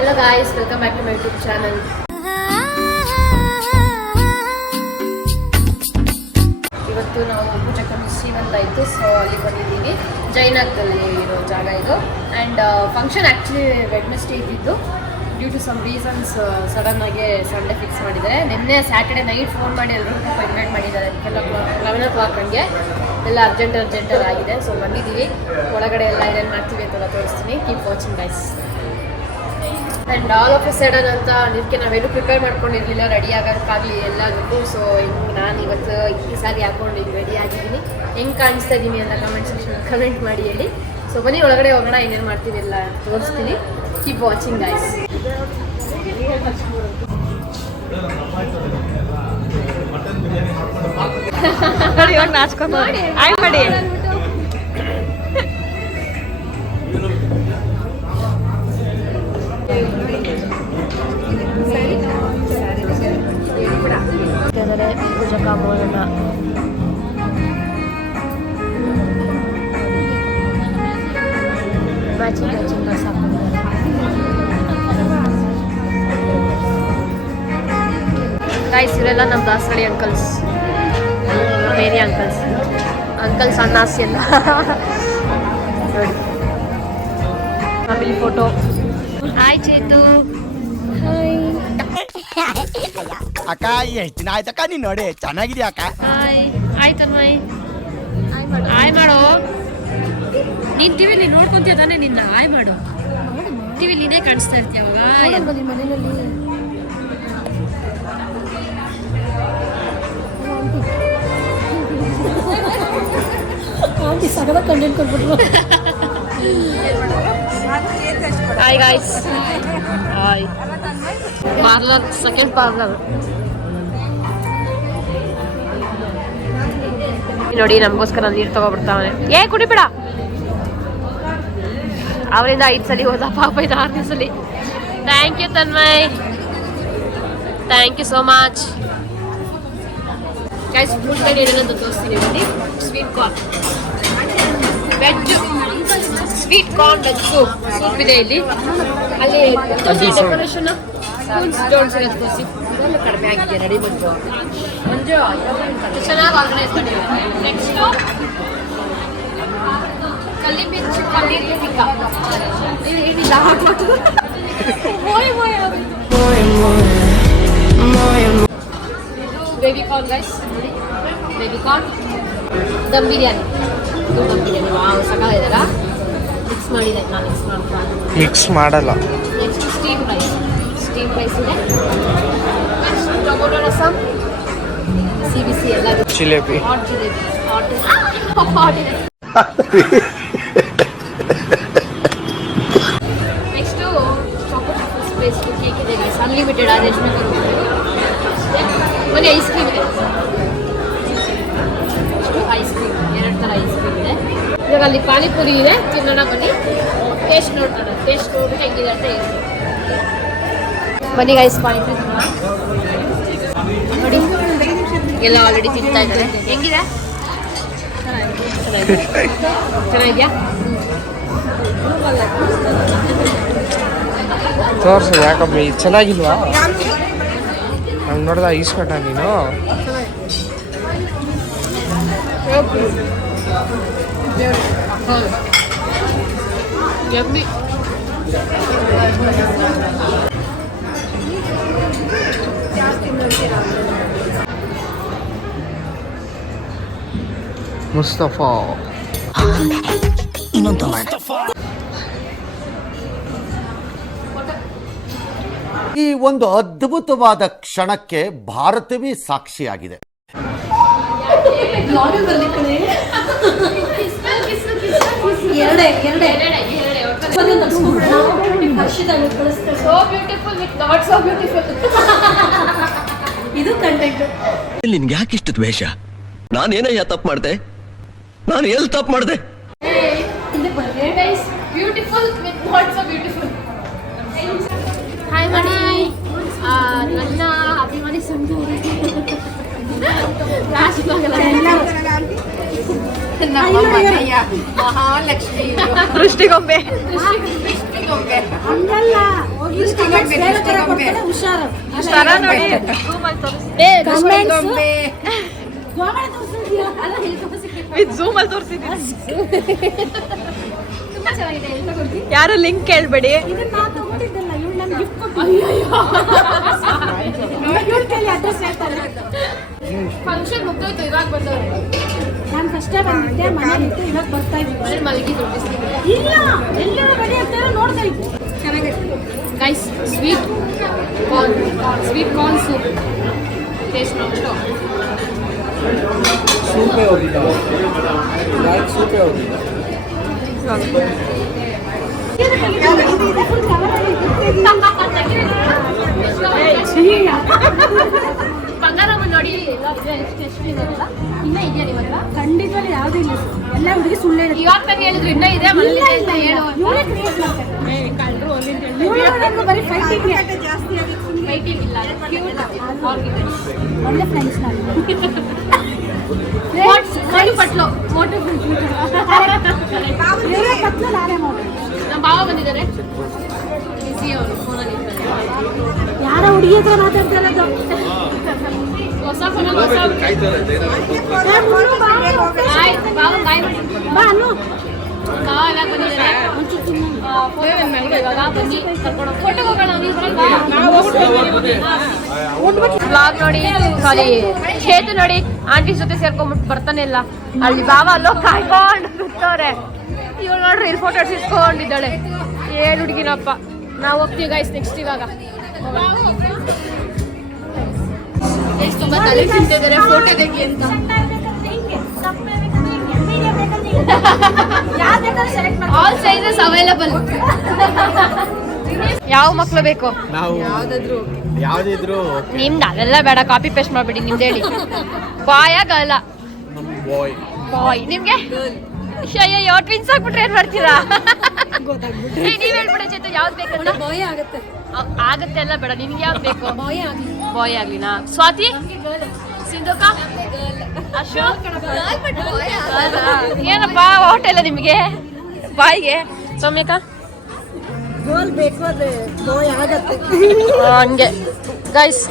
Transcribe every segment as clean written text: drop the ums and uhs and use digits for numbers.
Hello guys, welcome back to my YouTube channel. ಇವತ್ತು ನಾವು ಪೂಜೆಕೊಂಡು ಶ್ರೀಮಂತ ಇತ್ತು, ಸೊ ಅಲ್ಲಿ ಬಂದಿದ್ದೀವಿ. ಜೈನಗರಲ್ಲಿ ಇರೋ ಜಾಗ ಇದು. ಆ್ಯಂಡ್ ಫಂಕ್ಷನ್ ಆ್ಯಕ್ಚುಲಿ ವೆಡ್ನೆಸ್ಡೇ ಇದ್ದಿದ್ದು. Due to some reasons sudden ಆಗಿ ಸಂಡೇ ಫಿಕ್ಸ್ ಮಾಡಿದ್ದಾರೆ. ನಿನ್ನೆ ಸ್ಯಾಟರ್ಡೆ ನೈಟ್ ಫೋನ್ ಮಾಡಿ ಎಲ್ಲರೂ ಇನ್ವೈಟ್ ಮಾಡಿದ್ದಾರೆ. 11 o'clock ಹಂಗೆ ಎಲ್ಲ ಅರ್ಜೆಂಟ್ ಆಗಿದೆ. ಸೊ ಬಂದಿದ್ದೀವಿ. ಒಳಗಡೆ ಎಲ್ಲ ಏನೇನು ಮಾಡ್ತೀವಿ ಅಂತೆಲ್ಲ ತೋರಿಸ್ತೀನಿ. Keep watching guys. And all of A sudden ಅಂತ ಇದಕ್ಕೆ ನಾವೇನು ಪ್ರಿಪೇರ್ ಮಾಡ್ಕೊಂಡಿರಲಿಲ್ಲ, ರೆಡಿ ಆಗೋಕ್ಕಾಗಲಿ ಎಲ್ಲದಕ್ಕೂ. ಸೊ ಹಿಂಗೆ ನಾನು ಇವತ್ತು ಈ ಸಾರಿ ಹಾಕೊಂಡು ರೆಡಿ ಆಗಿದ್ದೀನಿ. ಹೆಂಗೆ ಕಾಣಿಸ್ತಾ ಇದ್ದೀನಿ ಅಂತ ಕಮೆಂಟ್ ಸೆಕ್ಷನ್ ಕಮೆಂಟ್ ಮಾಡಿ ಹೇಳಿ. ಸೊ ಬನ್ನಿ ಒಳಗಡೆ ಹೋಗೋಣ, ಏನೇನು ಮಾಡ್ತೀವಿ ಎಲ್ಲ ತೋರಿಸ್ತೀನಿ. Keep watching guys. ಇವಾಗ ನಾಚ್ಕೊಂಡು ಆಯ್ ಮಾಡಿ. ಪೂಜಾ ಕಾಂಬೋನ ಮ್ಯಾಚಿಂಗ್ ಡ್ರೆಸ್ ಹಾಕೊಂಡಿದ್ದಾರೆ. ಗೈಸ್, ಇವರೆಲ್ಲ ನಮ್ಮ ದಾಸರಳ್ಳಿ ಅಂಕಲ್ಸ್, ಬೇರೆ ಅಂಕಲ್ಸ್ ಅಣ್ಣಾಸಿ ಎಲ್ಲ ನೋಡಿ. Family photo. Hi Chethu. Hi ಅಕ್ಕ, ಎಷ್ಟು ದಿನ ಆಯ್ತಕ್ಕ ನೀನು ನೋಡಿ, ಚೆನ್ನಾಗಿದ್ಯಾ ಅಕ್ಕ? ಹಾಯ್. ಆಯ್ತನ್ಮಯ್, ಹಾಯ್ ಮಾಡು. ನೀನು ಟಿವಿಲಿ ನೋಡ್ಕೊಂತೀಯ ತಾನೇ, ನಿನ್ನ ಹಾಯ್ ಮಾಡು. ಟಿವಿಲಿ ನೀನೇ ಕಾಣಿಸ್ತಾ ಇರ್ತೀಯ ಅವಾಗ ಮನೆಯಲ್ಲಿ. ಕಂಟೆಂಟ್ ಕೊಟ್ಬಿಟ್ಟು. Hi guys. Hi. Parlour, second parlour ನೋಡಿ. ನಮಗೋಸ್ಕರ ನೀರು ತಗೊಬಿಡ್ತಾವನೆ. ಕುಡಿಬೇಡ. ಅವರಿಂದ 5 ಸಲ ಹೋದ, ಪಾಪ ಇದು 6ನೇ ಸಲ. Thank you Tanmay, thank you so much guys. Food ಏನೇನಂತ ತೋರಿಸ್ತೀನಿ ಬನ್ನಿ. Sweet corn, veg sweet corn veg soup ಇದೆ ಇಲ್ಲಿ. ಅಲ್ಲಿ ಡೆಕೋರೇಷನ್ ಜೋಡಿಸಿರೋದು ತೋರಿಸಿ. ಇದೆಲ್ಲ ಕಡಿಮೆ ಆಗಿದೆ, ರೆಡಿ ಮಂಜು ಚೆನ್ನಾಗಿ ಆರ್ಗನೈಸ್ ಮಾಡಿದ್ದಾರೆ. ನೆಕ್ಸ್ಟು ಕಲ್ಲಿ ಮಿರ್ಚಿ ಪನ್ನೀರ್ ಟಿಕ್ಕಾ. ಏನಿಲ್ಲ ಬೇಬಿ ಕಾರ್ನ್ ಗೈಸ್ ನೋಡಿ. Baby corn, dum biryani. ಇದು ದಮ್ ಬಿರಿಯಾನಿ. ವಾವ್, ಸಕಾಲ ಇದೆಲ್ಲ ಮಿಕ್ಸ್ ಮಾಡಿದೆ. ನಾನು ಮಿಕ್ಸ್ ಮಾಡಲ್ಲ. ನೆಕ್ಸ್ಟ್ ಸ್ಟೀಮ್ ರೈಸ್ ಇದೆ. ನೆಕ್ಸ್ಟ್ ಟೊಮೊಟೊ ರಸಮ್, ಬಿಸಿ ಎಲ್ಲ ಜಿಲೇಬಿ, ಹಾಟ್ ಜಿಲೇಬಿ, ಹಾಟ್ ಇದೆ. ನೆಕ್ಸ್ಟು ಚಾಕೊಲೇಟ್ ಪೇಸ್ಟ್ ಕೇಕ್ ಇದೆ ಗೈಸ್, ಅನ್ಲಿಮಿಟೆಡ್. ಅದೆಷ್ಟು ಬೇಕಾದ್ರೂ ಬನ್ನಿ. ಐಸ್ ಕ್ರೀಮ್ ಇದೆ, ಐಸ್ ಕ್ರೀಮ್, 2 ಥರ ಐಸ್ ಕ್ರೀಮ್ ಇದೆ. ಇವಾಗ ಅಲ್ಲಿ ಪಾನಿಪುರಿ ಇದೆ, ತಿನ್ನೋಣ ಬನ್ನಿ. ಟೇಸ್ಟ್ ನೋಡ್ಬಿಟ್ಟು ಹೆಂಗಿದೆ ಅಂತ ಹೇಳಿ ಬನ್ನಿ ಗೈಸ್. ಪಾನಿಪುರಿ ತಿನ್ನೋಣ. ನೋಡಿ ಎಲ್ಲ ಆಲ್ರೆಡಿ ತಿಂತಾ ಇದ್ದಾರೆ. ಹೆಂಗಿದೆ? ಚೆನ್ನಾಗಿದ್ಯಾ? ತೋರ್ಸು. ಯಾಕಮ್ಮಿ ಚೆನ್ನಾಗಿಲ್ವಾ? ಹಂಗೆ ನೋಡ್ದ ಈಸ್ಕೊಟ್ಟ ನೀನು. ಯಮ್ಮಿ. ಮುಸ್ತಫಾ ಇನ್ನೊಂದು ಈ ಒಂದು ಅದ್ಭುತವಾದ ಕ್ಷಣಕ್ಕೆ ಭಾರತವೇ ಸಾಕ್ಷಿಯಾಗಿದೆ. ಇದು ಕಂಟೆಂಟ್. ನಿನ್ಗೆ ಯಾಕಿಷ್ಟು ದ್ವೇಷ? ನಾನೇನಯ್ಯ ತಪ್ಪು ಮಾಡಿದೆ? ನಾನು ಎಲ್ಲಿ ತಪ್ಪು ಮಾಡಿದೆ? Beautiful with not so beautiful. Hi Mani, ನನ್ನ ಅಭಿಮಾನಿ ಸುಂದರಿ. ಮಹಾಲಕ್ಷ್ಮಿ ದೃಷ್ಟಿಗೊಂಬೆ. ಹಂಗಲ್ಲ, ಹೋಗಿ ಹುಷಾರು ತರ ನೋಡಿ ವಿತ್ ಝೂಮ್ ಅಲ್ಲಿ ತೋರಿಸಿದ್ದೀನಿ. ಯಾರು ಲಿಂಕ್ ಕೇಳ್ಬೇಡಿ. ಫಂಕ್ಷನ್ ಮುಗ್ದೋಯ್ತು, ಇವಾಗ ಬಂದವ್ರೆ. ನಾನು ಕಷ್ಟ ಬಂದಿದ್ದೆ, ಮನೆಗಿತ್ತು, ಇವಾಗ ಬರ್ತಾ ಇದ್ದೀನಿ. ಮಲಗಿದ್ರು ಇಲ್ಲ ಎಲ್ಲರೂ ರೆಡಿ ಆಗ್ತಾರ ನೋಡ್ತಾ ಇದ್ದೆ. ಚೆನ್ನಾಗೈತೆ guys. Sweet corn soup taste ನೋಡ್ಬಿಟ್ಟು ಸೂಪೇ ಹೋಗಿದ್ದ ಸೂಪೇ ಹೋಗಿದ್ದ. ಬಂಗಾರಮ್ಮ ನೋಡಿ ಎಷ್ಟು ಇದೆಯಲ್ಲ, ಇನ್ನ ಇದೆಯಾ ನಿಮ್ಮ ಹತ್ರ? ಖಂಡಿತವಾಗಿ ಯಾವುದೂ ಇಲ್ಲ, ಎಲ್ಲ ಹುಡುಗಿ ಸುಳ್ಳು ಹೇಳುತ್ತೆ. ಇವಾಗ ತಾನೇ ಹೇಳಿದ್ರು ಇನ್ನ ಇದೆ ಮನೇಲಿ ಅಂತ ಹೇಳು. ಇವಳೇ ಕ್ರಿಯೇಟ್ ಮಾಡ್ತಾರೆ. ಇವಳು ಬರೀ ಫೈಟಿಂಗ್ ಫೈಟಿಂಗ್ ಇಲ್ಲ, ಕ್ಯೂಟ್ ಆರ್ಗ್ಯುಮೆಂಟ್ಸ್. ಒಳ್ಳೆ ಫ್ರೆಂಡ್ಸ್ ನಾನು. ಮೋಟು ಪಟ್ಲು ಮೋಟು ಇವರೇ ಪತ್ಲ ನಾನೇ ಮಾಡಿ. ನಮ್ಮ ಭಾವ ಬಂದಿದ್ದಾರೆ, ಬಿಸಿ ಅವರು ಫೋನಲ್ಲಿ ಇರ್ತಾರೆ. ಯಾರ ಹುಡುಗಿ ಹತ್ರ ಮಾತಾಡ್ತಾ ಇರೋದು? ಹೊಸ ಫೋನಲ್ಲಿ ಹೊಸ ಭಾವ ಗಾಯ ಮಾಡಿ ಬಾ ಅನ್ನು ಭಾವ ಇವಾಗ ಬಂದಿದ್ದಾರೆ. ಇವಾಗ ಬನ್ನಿ ಕರ್ಕೊಂಡು ಫೋಟೋ ಹೋಗೋಣ. ನೀವು ಬ್ಲಾಗ್ ನೋಡಿ, ಸಾರಿ ಚೇತು ನೋಡಿ ಆಂಟಿ ಜೊತೆ ಸೇರ್ಕೊಂಡ್ಬಿಟ್ಟು ಬರ್ತಾನೆ ಇಲ್ಲ. ಅಲ್ಲಿ ಬಾವ ಅಲ್ಲೋ ಕಾಯ್ಕೊಂಡು ಬಿಡ್ತವ್ರೆ. ಇವಳು ನೋಡ್ರಿ ಇಲ್ಲಿ ಫೋಟೋ ಇಸ್ಕೊಂಡಿದ್ದಾಳೆ. ಏಳು ಹುಡುಗಿನಪ್ಪ. ನಾವು ಹೋಗ್ತೀವಿ ಗೈಸ್ ನೆಕ್ಸ್ಟ್. ಇವಾಗ ತುಂಬಾ ತಲೆ ತಿಂತಿದ್ದಾರೆ ಫೋಟೋ ತೆಗಿ ಅಂತ. All sizes available. ಯಾವ ಮಕ್ಳು ಬೇಕು? ನಾವು ಯಾವ್ದಿದ್ರು ನಿಮ್ದು ಅದೆಲ್ಲ ಬೇಡ, ಕಾಪಿ ಪೇಸ್ಟ್ ಮಾಡ್ಬಿಡಿ. ನಿಮ್ದು ಹೇಳಿ. ಬಾಯ್ ಆಗಲ್ಲ, ಬಾಯ್ ಬಾಯ್. ನಿಮ್ಗೆ ಅಯ್ಯೋ ಟ್ವಿನ್ಸ್ ಆಗ್ಬಿಟ್ರೆ ಏನ್ ಮಾಡ್ತೀರಾ? ನೀವ್ ಹೇಳ್ಬಿಡ ಚೇತು, ಯಾವ್ದು ಬೇಕಂತ. ಬಾಯ್ ಆಗುತ್ತೆ. ಆಗತ್ತೆ ಎಲ್ಲ ಬೇಡ, ನಿನ್ಗೆ ಯಾವ್ದು ಬೇಕು? ಬಾಯ್ ಆಗಲಿ. ಬಾಯ್ ಆಗ್ಲಿನಾ? ಸ್ವಾತಿ, ಸಿಂಧುಕ, ಅಶೋಕ್, ಏನಪ್ಪಾ ಹೋಟೆಲ್ ನಿಮ್ಗೆ ಬಾಯ್ಗೆ? ಸೌಮ್ಯಕ ಗರ್ಲ್ ಬೇಕು, ಅದೇ ಬಾಯ್ ಆಗತ್ತೆ. ಹಂಗೆ ಗೈಸ್.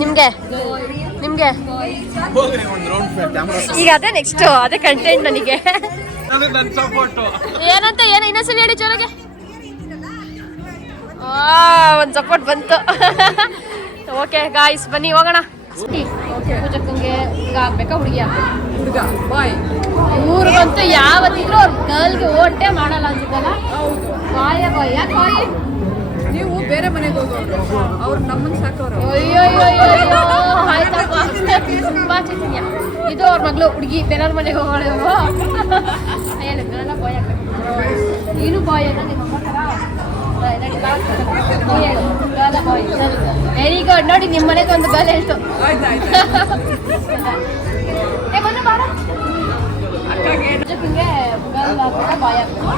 ನಿಮ್ಗೆ ನಿಮ್ಗೆ ಹೋಗ್ರಿ ಒಂದು ರೌಂಡ್ ಕ್ಯಾಮ್ರಾ. ಈಗ ಅದೇ ನೆಕ್ಸ್ಟ್, ಅದೇ ಕಂಟೆಂಟ್ ನನಗೆ. ನನ್ನ ಸಪೋರ್ಟ್ ಏನಂತ ಏನು ಇನ್ನೊಂದ್ಸಲ ಹೇಳಿ ಜೋರಾಗೆ. ಒಂದು ಸಪೋರ್ಟ್ ಬಂತು. ಓಕೆ ಗಾಯ್ಸ್ ಬನ್ನಿ ಹೋಗೋಣ. ಪೂಜಕ್ಕಂಗೆ ಹುಡುಗ ಆಗ್ಬೇಕಾ ಹುಡುಗಿ ಆಗ್ಬೇಕು? ಹುಡುಗ ಬಾಯ್. ಊರಿಗಂತೂ ಯಾವತ್ತಿದ್ರು ಅವ್ರ ಗರ್ಲ್ಗೆ ಓಟೆ ಮಾಡಲ್ಲ ಅನ್ಸುತ್ತಲ್ಲ. ಬಾಯ ಬಾಯ್. ಯಾಕೆ ಬಾಯ್? ನೀವು ಬೇರೆ ಮನೆಗೆ ಹೋಗೋರು, ಅವ್ರು ನಮ್ಮನ್ನ ಸಾಕೋರು. ಅಯ್ಯೋ ಆಯ್ತಪ್ಪ. ತುಂಬಾ ಚೈತನ್ಯ. ಇದು ಅವ್ರ ಮಗಳು ಹುಡುಗಿ, ಬೇರೆಯವ್ರ ಮನೆಗೆ ಹೋಗೋಳೆ. ಏನೆಲ್ಲ ಬಾಯ್ ಆಗ್ಬೇಕು. ನೀನು ಬಾಯ್ ಅಲ್ಲ ನಿಮ್ಮ ಅಮ್ಮ ಥರ. Very good. ನೋಡಿ ನಿಮ್ಮ ಮನೆಗೆ ಒಂದು ಗರ್ಲ್ ಹೇಳ್ತು. ಬಂದು ಬಾರ ಪೂಜಕ್ಕಂಗೆ ಗರ್ಲ್ ಆಗ್ಬೇಕಾ ಬಾಯ್ ಆಗ್ಬೇಕಾ?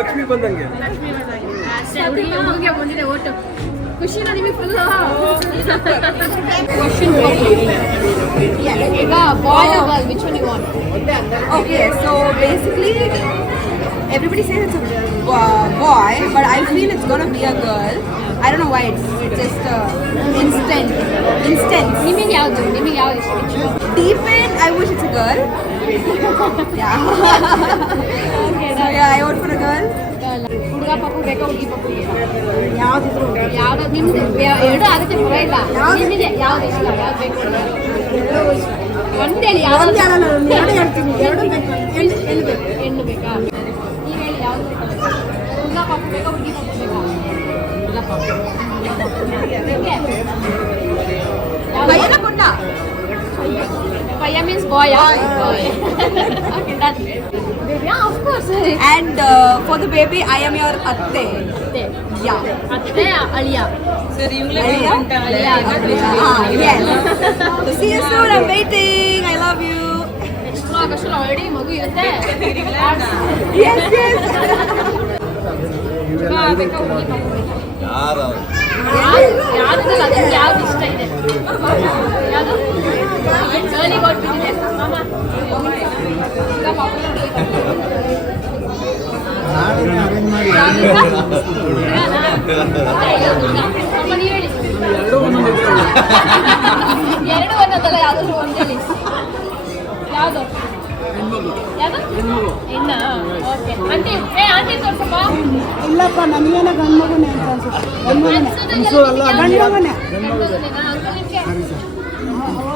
ಲಕ್ಷ್ಮಿ ಬಂದಂಗೆ ಹುಡುಗಿಗೆ ಬಂದಿದೆ ಓಟು. ಖುಷಿನ ನಿಮಗೆ ಫುಲ್. ಈಗ boy girl, which one you want? Okay, so basically, everybody says it's a boy, but I feel it's gonna be a girl. I don't know why. It's just instant. ನಿಮಗೆ ಯಾವುದು ಇಷ್ಟ? Deep in, I wish it's a girl. Yeah. So yeah, I vote for a girl. ಹುಡುಗ ಪಾಪು ಬೇಕಾ ಹುಡುಗಿ ಪಾಪು ಬೇಕಾ? ಯಾವ್ದಿದ್ರು ಯಾವ್ದು ನಿಮ್ದು? ಎರಡು ಆಗುತ್ತೆ ಪರವಾಗಿಲ್ಲ. ನಿಮಗೆ ಯಾವ್ದು ಇಷ್ಟ? ಯಾವ್ದು ಬೇಕು? ಒಂದೇಳಿ ಯಾವ್ದು? ಎರಡು ಹೇಳ್ತೀನಿ. ಎರಡು ಬೇಕು. ಹೆಣ್ಣು ಬೇಕು. ಹೆಣ್ಣು ಬೇಕಾ? ನೀವು ಹೇಳಿ ಯಾವ್ದು ಬೇಕು? ಹುಡುಗ ಪಾಪು ಬೇಕಾ ಹುಡುಗಿ ಪಾಪು ಬೇಕಾ? ಹುಡುಗ ಪಾಪು. ಭಯನ ಕೊಂಡ. ಪಯ್ಯ means bye. Okay, done. Baby, yeah, of course. And for the baby, I am your atte. ಅತ್ತೆ. Yeah. ಅತ್ತೆ ಅಳಿಯ. Alia? Yes. So see you soon. I'm waiting. I love you. Next August already ಮಗು ಇರುತ್ತೆ. Yes, yes. ಹುಡುಗ ಬೇಕಾ ಹುಡುಗಿ ಪಾಪು ಬೇಕಾ? ಯಾವ್ದಲ್ಲ ಅದಕ್ಕೆ ಯಾವ್ದು ಇಷ್ಟ ಇದೆ ಯಾವುದು ಗರ್ಲಿ ಕೊಟ್ಬಿಟ್ಟಿದೆ ಮಾಮ ಈಗ ಎರಡು ಒಂದಲ್ಲ ಯಾವ್ದಾದ್ರು ಒಂದೇಳಿ ಯಾವುದು ಯಾವುದು ಇನ್ನ ಓಕೆ ಆಂಟಿ ಆಂಟಿ ತೋರ್ಸಪ್ಪ ಇಲ್ಲಪ್ಪ ನನಗೇನ ಗಂಡು ಮಗುನೇ ಅಂತ ಅನ್ಸುತ್ತೆ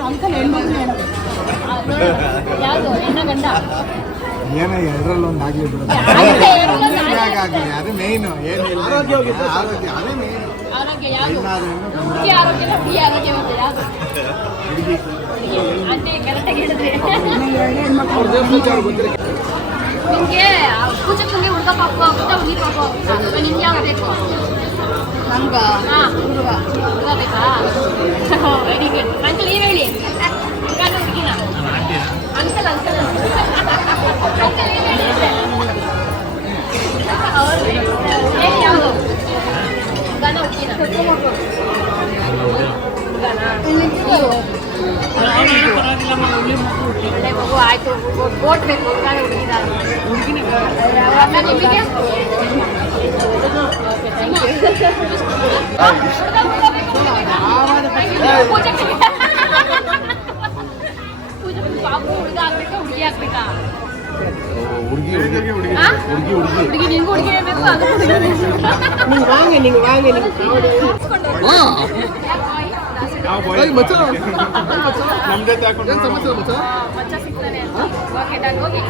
ಅಂಕಲ್ ಹೆಣ್ಮಗುನೇ ಹೇಳೋದು ಯಾವುದು ಹೆಣ್ಣ ಗಂಡ ಏನೋ ಎರಡರಲ್ಲೊಂದು ಆಗಲಿ ಬಿಡು ಅದು ಮೇಯ್ನು ಏನಿಲ್ಲ ಆರೋಗ್ಯ ಅದೇ ಮೇಯ್ನು ಆರೋಗ್ಯ ಯಾವುದು ಹುಡುಗಿ ಆರೋಗ್ಯ ಹುಡುಗಿ ಆರೋಗ್ಯ ಮತ್ತೆ ಯಾವುದು ಆಂಟಿ ಕರೆಕ್ಟಾಗಿ ಹೇಳಿದ್ರಿ ನಿಮಗೆ ಪೂಜೆಗೆ ಹುಡುಗ ಪಾಪ ಆಗುತ್ತಾ ಹುಡುಗಿ ಪಾಪ ಆಗುತ್ತಾ ನಿಮ್ಗೆ ಯಾವ ಬೇಕು ನಮ್ಗೆ ಹಾಂ ಹುಡುಗ ಬೇಕಾ ವೆರಿ ಗುಡ್ ಅಂಕಲ್ ನೀವು ಹೇಳಿ ಹುಡುಗನ ಹುಡುಗಿನ ಅಂಕಲ್ ಅಂಕಲ್ ಅಂಕಲ್ ನೀವು ಹೇಳಿ ಅವ್ರು ಹೇಳಿ ಯಾವುದು ಹುಡುಗನ ಹುಡುಗಿನ ಒಳ್ಳೆ ಮಗು ಆಯ್ತು ಗೋಟ್ ಬೇಕು ಹುಡುಗನ ಹುಡುಗಿನ ನಿಮಗೆ ಪಾಪು ಹುಡುಗ ಆಗ್ಬೇಕಾ ಹುಡುಗಿ ಆಗ್ಬೇಕಾ ಹುಡುಗಿ ನಿಂಗೂ ಹುಡುಗಿ ಬೇಕು ಅದು ನಮ್ಮ ಜೊತೆ ಹಾಕೊಂಡು ಮಚ್ಚ ಸಿಗ್ತಾನೆ ಓಕೆ ಡನ್ ಹೋಗಿ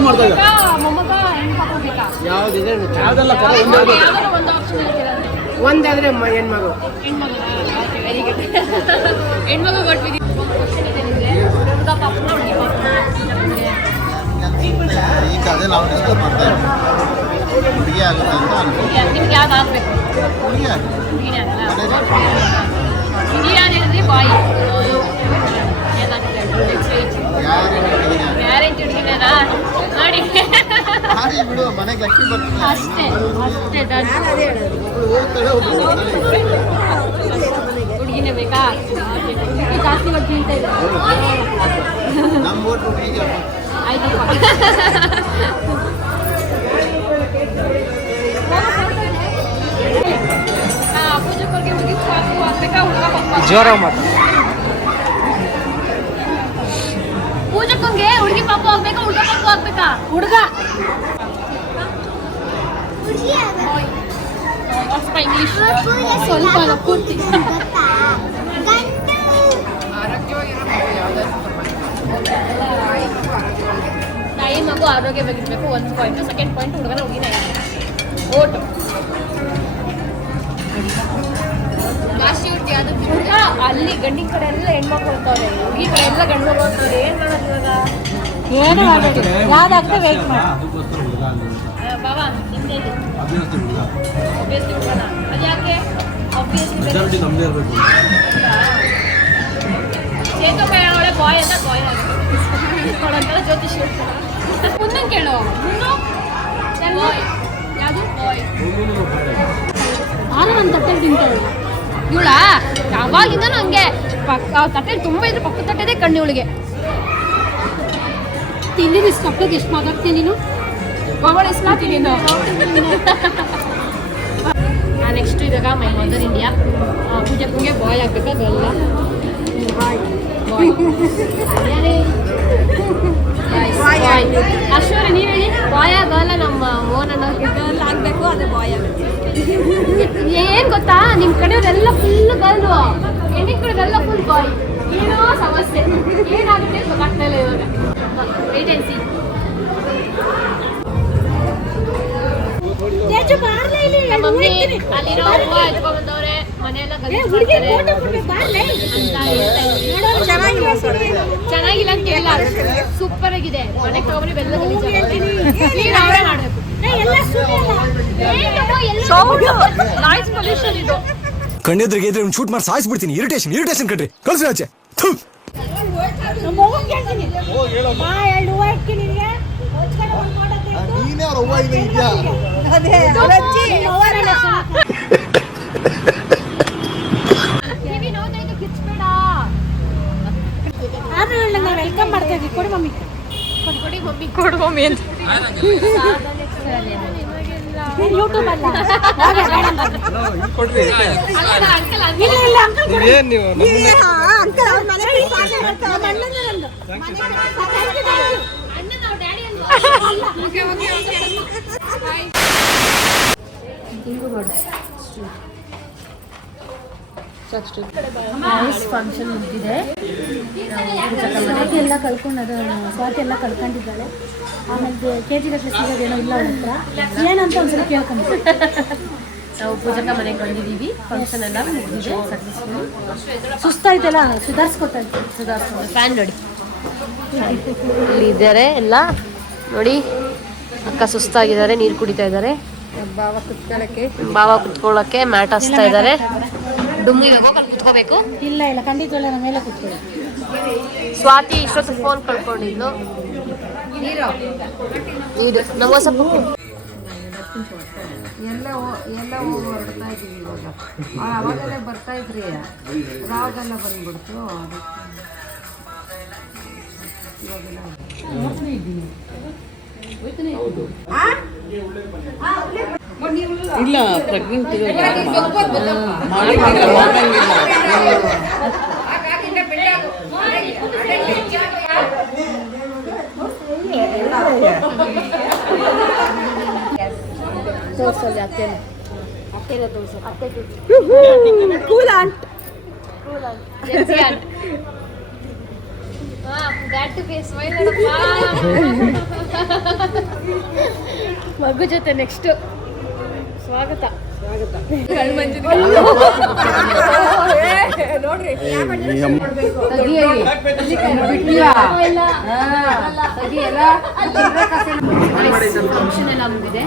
ಮಾಡ್ತಾ ಇದ್ದಾರೆ ಮೊಮ್ಮಗ ಹೆಣ್ಣು ಪಾಪ ಬೇಕಾ ಯಾವ್ದೆಲ್ಲ ಯಾವ್ದಾದ್ರು ಒಂದು ಆಪ್ಷನ್ ಇರ್ತೀರಂತೆ ಒಂದಾದ್ರೆ ಹೆಣ್ಮಗು ಹೆಣ್ಮಗು ಓಕೆ ವೆರಿ ಗುಡ್ ಹೆಣ್ಮಗು ಕೊಟ್ಬಿಡಿ ಕ್ವಶನ್ ಇದೆ ನಿಮಗೆ ಹುಡುಗ ಪಾಪನ ಹುಡುಗಿ ಪಾಪನ ಈಗ ಅದೇ ನಾವು ಡಿಸ್ಕಸ್ ಮಾಡ್ತಾ ಇದ್ದೀವಿ ಹುಡುಗಿ ಆಗುತ್ತೆ ಅಂತ ಅನ್ಕೊಂಡು ನಿಮ್ಗೆ ಯಾವ್ದು ಆಗ್ಬೇಕು ಹುಡುಗಿ ಆಗುತ್ತೆ ಹುಡುಗಿನೇ ಆಗಲ್ಲ ಹುಡುಗಿ ಯಾರು ಹೇಳಿದ್ರಿ ಬಾಯ್ ಏನಾಗುತ್ತೆ ಗ್ಯಾರಂಟಿ ಹುಡುಗಿನೇನಾ ನೋಡಿ ಹಾಡಿ ಬಿಡು ಮನೆಗೆ ಲಕ್ಷ್ಮಿ ಬರ್ತೀನಿ ಅಷ್ಟೇ ಅಷ್ಟೇ ಡನ್ ಹುಡುಗಿನೇ ಬೇಕಾ ಹುಡುಗಿ ಜಾಸ್ತಿ ಬಡ್ಡಿ ಅಂತ ಇದೆ ನಮ್ಮ ಓಟ್ ಹುಡುಗಿಗೆ ಆಯ್ತಪ್ಪ ಪೂಜೆಗೆ ಹುಡುಗಿ ಪಾಪು ಆಗ್ಬೇಕಾ ಹುಡುಗ ಪಾಪ ಜೋರ ಮಾತು ಪೂಜಕ್ಕಂಗೆ ಹುಡುಗಿ ಪಾಪು ಆಗ್ಬೇಕಾ ಹುಡುಗ ಪಾಪು ಆಗ್ಬೇಕಾ ಹುಡುಗ ಸ್ವಲ್ಪ ಇಂಗ್ಲಿಷ್ ಸ್ವಲ್ಪ ಅಲ್ಲ, ಪೂರ್ತಿ ತಾಯಿ ಮಗು ಆರೋಗ್ಯ ಬೇಕಿರ್ಬೇಕು ಒಂದು ಪಾಯಿಂಟ್ ಸೆಕೆಂಡ್ ಪಾಯಿಂಟ್ ಹುಡುಗನ ಹುಡುಗಿನ ಓಟು ಹುಡುಗ ಅಲ್ಲಿ ಗಂಡಿನ ಕಡೆ ಎಲ್ಲ ಹೆಣ್ಮಕ್ಳು ಹೋಗ್ತಾವ್ರೆ ಹುಡುಗಿ ಕಡೆ ಎಲ್ಲ ಗಂಡು ಮಗು ಹೋಗ್ತಾರೆ ಏನ್ ಮಾಡೋದು ಇವಾಗ ಏನು ಮಾಡೋದು ಯಾವ್ದಾಗ್ತದೆ ವೇಟ್ ಮಾಡಿ ಬಾಬಾ ನಿಮ್ದೇ ಇದೆ ಆಬ್ವಿಯಸ್ಲಿ ಹುಡುಗನ ಅದು ಯಾಕೆ ಆಬ್ವಿಯಸ್ಲಿ ನಮ್ದೇ ಇರಬೇಕು ಚೇತಪ್ಪ ಒಳ್ಳೆ ಬಾಯ್ ಅಂತ ಬಾಯ್ ಆಗುತ್ತೆ ಜ್ಯೋತಿಷ್ ಮುಂದೆ ಕೇಳು ಮುಂದು ಬಾಯ್ ಯಾವುದು ಬಾಯ್ ನಾನು ನನ್ನ ತಟ್ಟೆ ತಿಂತಾಳೆ ಇವಳ ಯಾವಾಗಿಂದನೂ ಹಂಗೆ ಪಕ್ಕ ತಟ್ಟೆ ತುಂಬ ಇದ್ರೆ ಪಕ್ಕದ ತಟ್ಟೆದೇ ಕಣ್ಣು ಇವಳಿಗೆ ತಿಂದಿದ್ದು ಇಷ್ಟು ಹಬ್ಬಕ್ಕೆ ಎಷ್ಟು ಮಾತಾಡ್ತೀನಿ ನೀನು ಮಗಳು ಇಸ್ಲಾತೀನಿ ನೆಕ್ಸ್ಟ್ ಇವಾಗ ಮೈ ಮದರ್ ಇಂಡಿಯಾ ಪೂಜೆ ಪೂಜೆ ಬಾಯ್ ಆಗ್ಬೇಕಾ ಗಲ್ಲ ಅಶ್ವರಿ ನೀವು ಹೇಳಿ ಬಾಯ್ ಆಗಲ್ಲ ನಮ್ಮ ಓನನ್ನ ಗರ್ಲ್ ಆಗಬೇಕು ಅದು ಬಾಯ್ ಆಗುತ್ತೆ ಏನು ಗೊತ್ತಾ ನಿಮ್ಮ ಕಡೆಯವರೆಲ್ಲ ಫುಲ್ ಗರ್ಲು ಹೆಣ್ಣಿನ ಕಡೆದೆಲ್ಲ ಫುಲ್ ಬಾಯ್ ಏನೋ ಸಮಸ್ಯೆ ಏನಾಗುತ್ತೆ ಗೊತ್ತಾಗ್ತಾ ಇಲ್ಲ ಇವಾಗ ವೇಟ್ ಆ್ಯಂಡ್ ಸಿ ನಮ್ಮ ಮಮ್ಮಿ ಅಲ್ಲಿರೋ ಹೂವು ಎತ್ಕೊಂಡ್ ಬಂದವ್ರೆ ಮನೆಯೆಲ್ಲ ಗಲೀಜ್ ಮಾಡ್ತಾರೆ ಅಂತ ಹೇಳ್ತಾ ಇದ್ವಿ. ಚೆನ್ನಾಗಿಲ್ಲ ಅಂತ ಹೇಳಿಲ್ಲ ಸೂಪರ್ ಆಗಿದೆ ಮನೆಗೆ ತಗೊಂಡ್ರೆ ಬೆಲ್ಲ ಗಲೀಜ್ ಅವರೇ ಮಾಡಬೇಕು ನಾಯ್ಸ್ ಪೊಲ್ಯೂಷನ್ ಇದು ಕಣ್ಣೆದ್ರಿಗೆ ಇದ್ರೆ ಒಂದು ಶೂಟ್ ಮಾಡಿ ಸಾಯಿಸ್ಬಿಡ್ತೀನಿ ಇರಿಟೇಷನ್ ಕಣ್ರಿ ಕಳ್ಸಿ ಆಚೆ ಥು. ನೀನೇ ರವ್ವ ಇದೆ ಇದೆಯಾ ವೆಲ್ಕಮ್ ಮಾಡ್ತಾ ಇದ್ವಿ. ಕೊಡು ಮಮ್ಮಿ, ಕೊಡು ಮಮ್ಮಿ ಅಂತ ಯೂಟ್ಯೂಬ್ ಅಲ್ಲ. ಕೊಡ್ರಿ ಇಲ್ಲ ಇಲ್ಲ ಅಂಕಲ್ ಏನ್ ನೀವು ಫಂಕ್ಷನ್ ಮುಗಿದಿದೆ. ಸ್ವಾತಿ ಎಲ್ಲ ಕಳ್ಕೊಂಡದು, ಸ್ವಾತಿ ಎಲ್ಲ ಕಳ್ಕೊಂಡಿದ್ದಾಳೆ. ಆಮೇಲೆ KG ಗಟ್ಟಲೆ ಸಿಗೋದೇನೋ ಇಲ್ಲ ಅವ್ರ ಹತ್ರ. ಏನಂತ ಒಂದ್ಸಲ ಕೇಳ್ಕೊಂಡು ನಾವು ಪೂಜಕ ಮನೆಗೆ ಬಂದಿದ್ದೀವಿ. ಫಂಕ್ಷನ್ ಎಲ್ಲ ಮುಗಿದಿದೆ, ಸಕ್ಸಸ್ಫುಲ್. ಸುಸ್ತಾಯ್ತಲ್ಲ, ಸುಧಾರಿಸ್ಕೊತಾಯ್ತು. ಸುಧಾರಿಸ್ಕೊಂಡು ಫ್ಯಾನ್ ನೋಡಿ ಇಲ್ಲಿ ಇದ್ದಾರೆ ಎಲ್ಲ ನೋಡಿ. ಅಕ್ಕ ಸುಸ್ತಾಗಿದ್ದಾರೆ, ನೀರು ಕುಡಿತಾ ಇದ್ದಾರೆ. ಬಾವ ಕುತ್ಕೊಳ್ಳೋಕ್ಕೆ ಮ್ಯಾಟ್ ಹಾಸ್ತಾ ಇದ್ದಾರೆ. ಡುಮ್ಮಿ ಕುತ್ಕೋಬೇಕು. ಇಲ್ಲ ಇಲ್ಲ ಖಂಡಿತವಲ್ಲ, ನಮ್ಮ ಮೇಲೆ ಕೂತ್ಕೊಳ್ಳಿ. ಸ್ವಾತಿ ಇಷ್ಟೊತ್ತು ಫೋನ್ ಕಳ್ಕೊಂಡಿದ್ಲು. ನೀರು ನಮಗ ಸ್ವಲ್ಪ ಎಲ್ಲ ಹೊರಡ್ತಾ ಇದ್ದೀವಿ ಇವಾಗ. ಅವಾಗೆಲ್ಲ ಬರ್ತಾ ಇದ್ರಿ, ರಾವ್ದೆಲ್ಲ ಬಂದ್ಬಿಡ್ತು. ಇಲ್ಲ ಪ್ರೆಗ್ನೆಂಟ್ ತೋರ್ಸಲ್ಲಿ ಅತ್ತೆನ ತೋರ್ಸ. ಅತ್ತೆ ಕೂಲ್ ಆಂಟ್. ಮಗು ಜೊತೆ ನೆಕ್ಸ್ಟ್ ಸ್ವಾಗತ. ಫಂಕ್ಷನ್ ಎಲ್ಲ ಮುಗಿದೆ.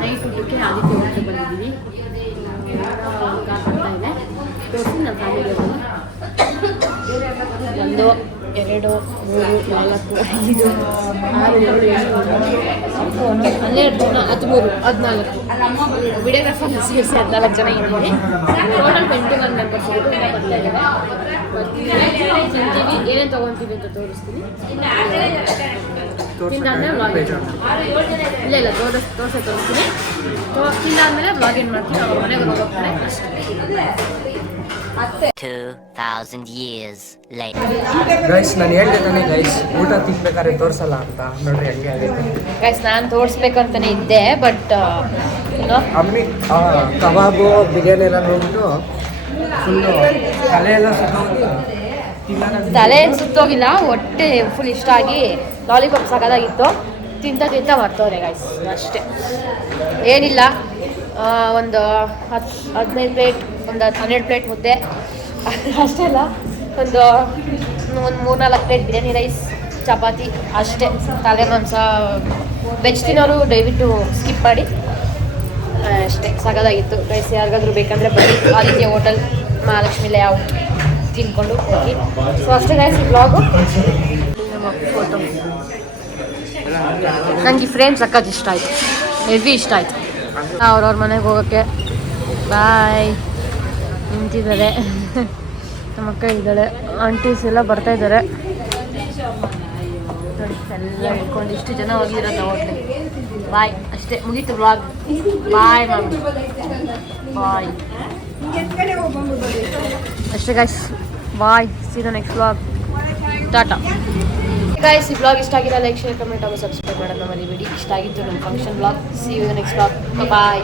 ನೈಟ್ ಊಟಕ್ಕೆ ಆದಿತ್ಯ ಹೋಟೆಲ್ ಬಂದಿದ್ದೀವಿ. ಬರ್ತಾ ಇದೆ ತೋರಿಸಿ ನಮ್ಮ ಫ್ಯಾಮಿಲಿ. 1 2 3 4 5 6 7 8 12 13 14 ವಿಡಿಯೋಗ್ರಾಫರ್ ಸೇರಿಸಿ 14 ಜನ ಇದ್ದೀವಿ. ಟೋಟಲ್ 21 ಮೆಂಬರ್ಸ್ ಬರ್ತಾ ಇದ್ದಾರೆ. ತಿಂತೀವಿ, ಏನೇನು ತೊಗೊತೀವಿ ಅಂತ ತೋರಿಸ್ತೀನಿ. ತಿಂದಾದ್ಮೇಲೆ ವ್ಲಾಗ್ ಇಲ್ಲ ಇಲ್ಲ ತೋರಿಸ್ತೀನಿ. ತಿಂದಾದ್ಮೇಲೆ ವ್ಲಾಗ್ ಏನು ಮಾಡ್ತೀವಿ. ಅವ್ರ ಮನೆಗೆ ಹೋಗ್ತಾರೆ ಅಷ್ಟೇ. 2000 years later. ಗೈಸ್ ನಾನು ಹೇಳ್ದೆ ತಾನೆ ಗೈಸ್, ಊಟ ತಿನ್ಬೇಕಾದ್ರೆ ತೋರಿಸಲ್ಲ ಅಂತ. ನೋಡ್ರಿ ಹಂಗೆ ಆಗೈತೆ ಗೈಸ್. ನಾನು ತೋರಿಸ್ಬೇಕಂತಾನೆ ಇದ್ದೆ, ಬಟ್ ಅಮ್ಮಿ ಕಬಾಬು ಬಿರಿಯಾನಿ ಎಲ್ಲ ನೋಡ್ಬಿಟ್ಟು ಫುಲ್ಲು ತಲೆ ಎಲ್ಲ ಸುತ್ತೋಗಿ ತಲೆ ಏನು ಸುತ್ತೋಗಿಲ್ಲ, ಹೊಟ್ಟೆ ಫುಲ್ ಇಷ್ಟ ಆಗಿ ಲಾಲಿಪಾಪ್ ಸಾಕಾಗಿತ್ತು. ತಿಂತ ಮರ್ತವ್ರೆ ಗೈಸ್. ಅಷ್ಟೇ, ಏನಿಲ್ಲ. ಒಂದು 15 ಪ್ಲೇಟ್, ಒಂದು 12 ಪ್ಲೇಟ್ ಮುದ್ದೆ ಅಷ್ಟೇ ಅಲ್ಲ. ಒಂದು 3-4 ಪ್ಲೇಟ್ ಬಿರಿಯಾನಿ ರೈಸ್, ಚಪಾತಿ ಅಷ್ಟೇ. ತಲೆ ಮಾಂಸ ವೆಜ್ ತಿನ್ನೋರು ದಯವಿಟ್ಟು ಸ್ಕಿಪ್ ಮಾಡಿ. ಅಷ್ಟೇ, ಸಾಕಾಗಿತ್ತು ಗೈಸ್. ಯಾರಿಗಾದ್ರೂ ಬೇಕಂದರೆ ಬನ್ನಿ, ಆದಿತ್ಯ ಹೋಟೆಲ್, ಮಹಾಲಕ್ಷ್ಮಿ ಲೇಔಟ್, ತಿನ್ಕೊಂಡು ಹೋಗಿ. ಸೊ ಅಷ್ಟೇ ಗೈಸ್ ಈ ಬ್ಲಾಗು. ನಮ್ಮ ಫೋಟೋ ನನಗೆ ಈ ಫ್ರೇಮ್ ಸಕ್ಕತ್ ಇಷ್ಟ ಆಯಿತು, ಹೆವಿ ಇಷ್ಟ ಆಯಿತು. ಅವ್ರವ್ರ ಮನೆಗೆ ಹೋಗೋಕ್ಕೆ ಬಾಯ್ ನಿಂತಿದ್ದಾರೆ. ನಮ್ಮ ಅಕ್ಕ ಇದ್ದಾಳೆ, ಆಂಟೀಸ್ ಎಲ್ಲ ಬರ್ತಾ ಇದ್ದಾರೆ ನೋಡಿ. ಎಲ್ಲ ಇಟ್ಕೊಂಡು ಇಷ್ಟು ಜನ ಹೋಗಿರೋದು ಹೋಟ್ಲಿಗೆ. ಬಾಯ್, ಅಷ್ಟೇ, ಮುಗೀತು ವ್ಲಾಗ್. ಬಾಯ್ ಮ್ಯಾಮ್, ಬಾಯ್. ಅಷ್ಟೇ guys, bye. See the next vlog. Tata guys. ಈ ವ್ಲಾಗ್ ಇಷ್ಟ ಆಗಿಲ್ಲ, ಲೈಕ್, ಶೇರ್, ಕಮೆಂಟ್ ಹಾಗೂ ಸಬ್ಸ್ಕ್ರೈಬ್ ಮಾಡೋಣ ಮರಿಬೇಡಿ. ಇಷ್ಟ ಆಗಿತ್ತು ನಮ್ಮ function vlog. See you the next vlog. Bye.